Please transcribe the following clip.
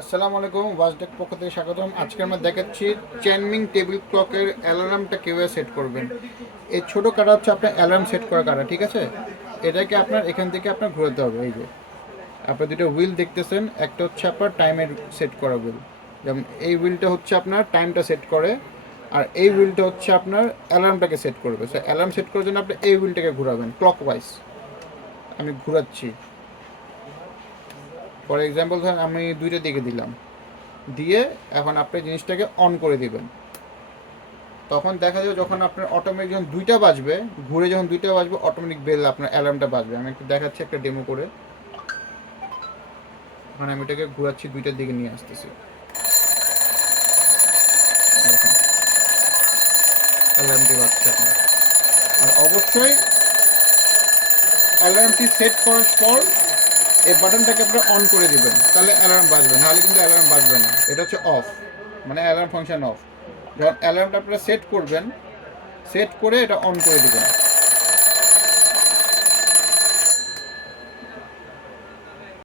আসসালামু আলাইকুম, ওয়াজডেক পক্ষ থেকে স্বাগতম। আজকে আমরা দেখাচ্ছি চ্যানমিং টেবিল ক্লকের অ্যালার্মটা কীভাবে সেট করবেন। এই ছোটো কাটা হচ্ছে আপনার অ্যালার্ম সেট করা কাটা, ঠিক আছে। এটাকে আপনার এখান থেকে আপনার ঘোরাতে হবে। এই যে আপনার দুটো হুইল দেখতেছেন, একটা হচ্ছে আপনার টাইমের সেট করা হুইল, যেমন এই হুইলটা হচ্ছে আপনার টাইমটা সেট করে, আর এই হুইলটা হচ্ছে আপনার অ্যালার্মটাকে সেট করবে। সো অ্যালার্ম সেট করার জন্য আপনি এই হুইলটাকে ঘোরাবেন ক্লক ওয়াইজ। আমি ঘোরাচ্ছি। ফর এক্সাম্পল ধরেন আমি দুইটা দিকে দিলাম, দিয়ে এখন আপনি জিনিসটাকে অন করে দিবেন। তখন দেখা যাবে যখন আপনার অটোমেটিক যখন দুইটা বাজবে, ঘুরে যখন দুইটা বাজবে, অটোমেটিক বেল আপনার অ্যালার্মটা বাজবে। আমি একটু দেখাচ্ছি একটা ডেমো করে। এখন আমি এটাকে ঘুরাচ্ছি, দুইটার দিকে নিয়ে আসতেছি, দেখেন অ্যালার্মটি বাজছে আপনার। আর অবশ্যই অ্যালার্মটি সেট করার পর এই বাটনটাকে আপনি অন করে দিবেন, তাহলে অ্যালার্ম বাজবে, নাহলে কিন্তু অ্যালার্ম বাজবে না। এটা হচ্ছে অফ, মানে অ্যালার্ম ফাংশন অফ। যখন অ্যালার্মটা আপনারা সেট করবেন, সেট করে এটা অন করে দিবেন।